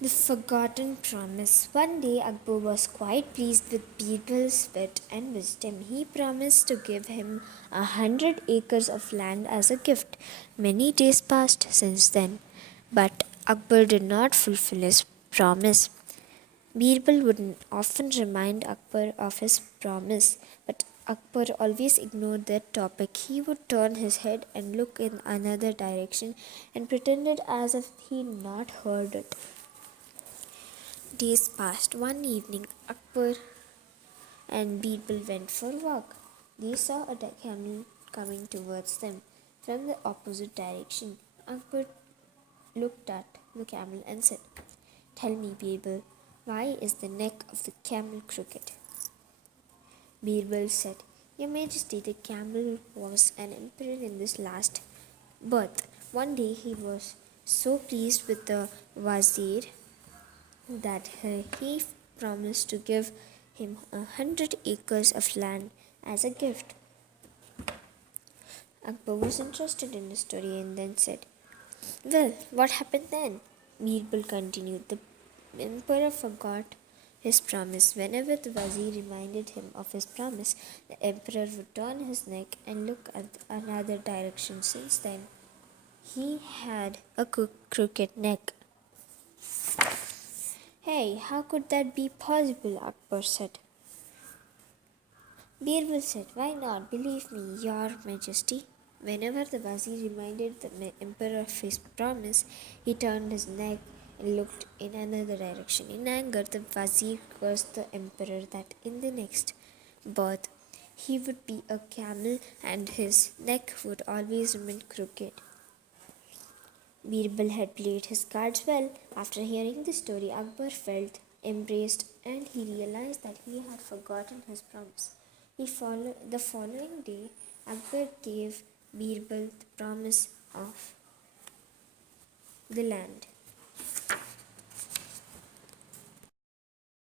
The Forgotten Promise. One day Akbar was quite pleased with Birbal's wit and wisdom. He promised to give him 100 acres of land as a gift. Many days passed since then, but Akbar did not fulfill his promise. Birbal would often remind Akbar of his promise, but Akbar always ignored that topic. He would turn his head and look in another direction and pretended as if he had not heard it. Days passed. One evening, Akbar and Birbal went for a walk. They saw a camel coming towards them from the opposite direction. Akbar looked at the camel and said, "Tell me, Birbal, why is the neck of the camel crooked?" Birbal said, "Your Majesty, the camel was an emperor in this last birth. One day he was so pleased with the Wazir that he promised to give him 100 acres of land as a gift." Akbar was interested in the story and then said, "Well, what happened then?" Birbal continued. The emperor forgot his promise. Whenever the Wazir reminded him of his promise, the emperor would turn his neck and look at another direction. Since then, he had a crooked neck. "Hey, how could that be possible?" Akbar said. Birbal said, "Why not? Believe me, Your Majesty." Whenever the Wazir reminded the emperor of his promise, he turned his neck and looked in another direction. In anger, the Wazir cursed the emperor that in the next birth he would be a camel and his neck would always remain crooked. Birbal had played his cards well. After hearing the story, Akbar felt embraced and he realized that he had forgotten his promise. The following day, Akbar gave Birbal the promise of the land.